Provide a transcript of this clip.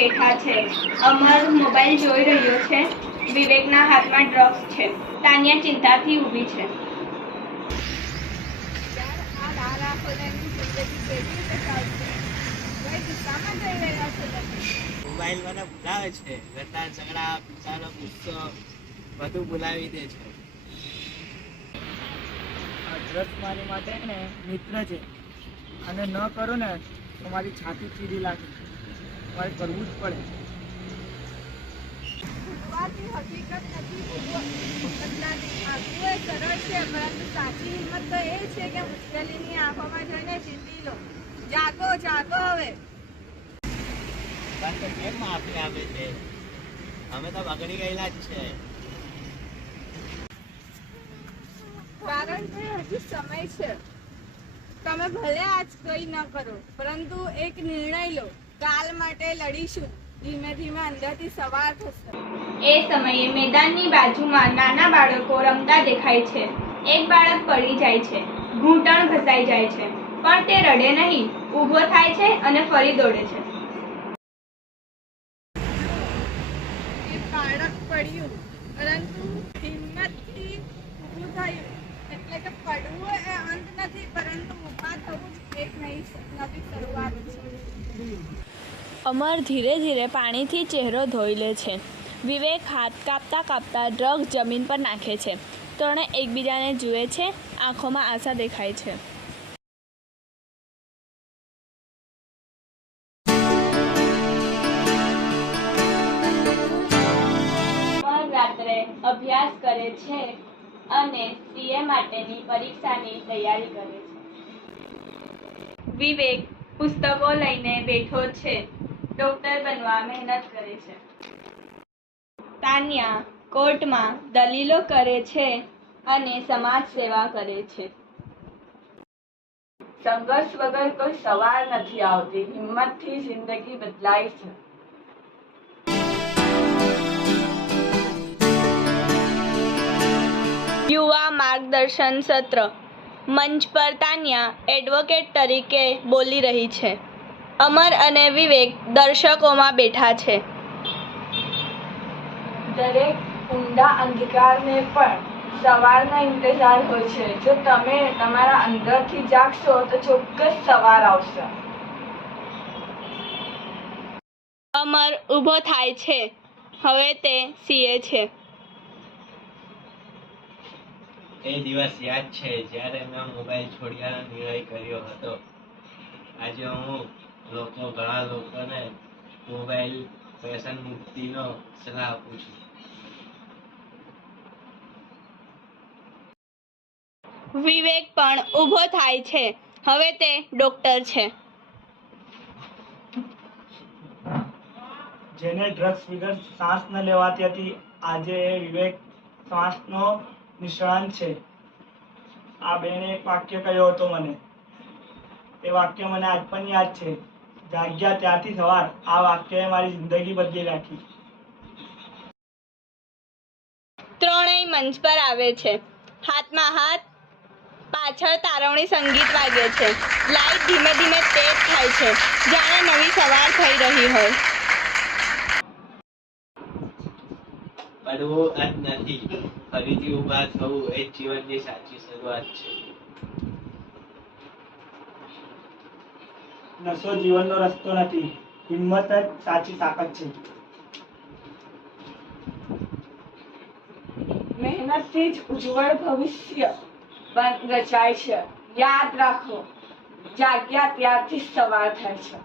બેઠા છે. અમર મોબાઈલ જોઈ રહ્યો છે. વિવેકના હાથમાં ડ્રગ્સ છે. તાન્યા ચિંતાથી ઊભી છે. મોબાઈલ મને ભૂલાવે છે. ઘરના ઝઘડા, પિતાનો ગુસ્સો બધું ભૂલાવી દે છે. આ ડ્રગ્સ મારી માટે ને મિત્ર છે, અને ન કરો ને તો મારી છાતી ચીરી લાગે. મારે કરવું જ પડે. હકીકત નથી બદલાતી. આખું એ સરળ છે, પરંતુ સાચી હિંમત તો એ છે કે મુશ્કેલીની આંખોમાં જોઈને જીતી લો. જાગો જાગો હવે. કેમ માફી આપે છે? અમે તો બગડી ગયેલા જ છે. કારણ કે હજુ સમય છે. તમે ભલે આજ કંઈ ન કરો, પરંતુ એક નિર્ણય લો. કાલ માટે લડીશું. ધીમે ધીમે અંદરથી સવાર થશે. એ સમયે મેદાનની બાજુમાં નાના બાળકો રમતા દેખાય છે. એક બાળક પડી જાય છે. ઘૂંટણ ઘસાઈ જાય છે, પણ તે રડે નહીં. ઊભો થાય છે અને ફરી દોડે છે. એ બાળક પડ્યું, પરંતુ હિંમતથી ઊભું થયું. એટલે કે પડવું એ અંત નથી, પરંતુ ઊભા થવું જ એક નવી શરૂઆત છે. અમર ધીરે ધીરે પાણીથી ચહેરો ધોઈ લે છે. વિવેક હાથ કાપતા કાપતા ડ્રગ્સ જમીન પર નાખે છે. ત્રણે એકબીજાને જુએ છે. આંખોમાં આશા દેખાય છે. અમર રાત્રે અભ્યાસ કરે છે અને સીએ માટેની પરીક્ષાની તૈયારી કરે છે. વિવેક પુસ્તકો લઈને બેઠો છે. ડોક્ટર બનવા મહેનત કરે છે. તાન્યા કોર્ટમાં દલીલો કરે છે અને સમાજ સેવા કરે છે. સંઘર્ષ વગર કોઈ સવાર નથી આવતી. હિંમતથી જિંદગી બદલાય છે. યુવા માર્ગદર્શન સત્ર. મંચ પર તાન્યા એડવોકેટ તરીકે બોલી રહી છે. અમર અને વિવેક દર્શકોમાં બેઠા છે. દરેક ઊંડા અંધકારને પણ સવારનો ઇંતજાર હોય છે. જો તમે તમારા અંદરથી જાગશો તો ચોક્કસ સવાર આવશે. અમર ઊભો થાય છે. હવે તે સીએ છે. એ દિવસ યાદ છે જ્યારે મેં મોબાઈલ છોડવાનો નિર્ણય કર્યો હતો. આજે હું ઘણા લોકોને મોબાઈલ વ્યસન મુક્તિનો સલાહ આપું છું. વિવેક પણ ઊભો થાય છે. હવે તે ડોક્ટર છે. જેને ડ્રગ્સ વગર શ્વાસ ન લેવાતી હતી, આજે એ વિવેક શ્વાસનો નિષ્ણાત છે. આ બેને એક વાક્ય કહ્યું હતું મને. એ વાક્ય મને આજ પણ યાદ છે. જાગ્યા ત્યાંથી સવાર. આ વાક્યએ મારી જિંદગી બદલી નાખી. ત્રણેય મંચ પર આવે છે. હાથમાં હાથ. પાછળ તારવણી સંગીત વાગે છે. લાઈટ ધીમે ધીમે તેજ થાય છે, જાણે નવી સવાર થઈ રહી હોય. પડવું અંત નથી, ફરીથી ઊભા થવું એ જ જીવનની સાચી શરૂઆત છે. નશો જીવનનો રસ્તો નથી. હિંમત જ સાચી તાકાત છે. મહેનતથી જ ઉજ્જવળ ભવિષ્ય રચાય છે. યાદ રાખો, જાગ્યા ત્યારથી સવાર થાય છે.